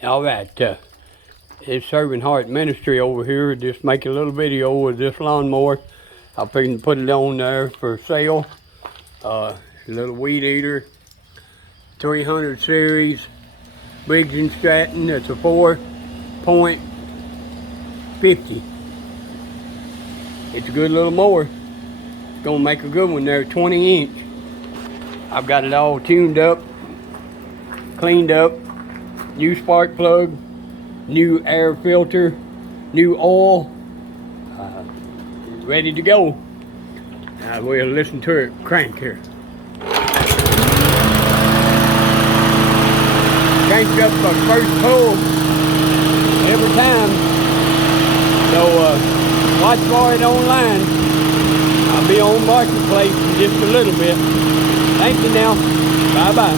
All right, it's Serving Heart Ministry over here. Just make a little video with this lawnmower. I figured to put it on there for sale. Little weed eater, 300 series, Briggs and Stratton. It's a 4.50. It's a good little mower. It's gonna make a good one there, 20 inch. I've got it all tuned up, cleaned up, new spark plug, new air filter, new oil, ready to go. Now we'll listen to it crank here. Cranked up the first pull every time. So watch for it online. I'll be on Marketplace in just a little bit. Thank you now. Bye-bye.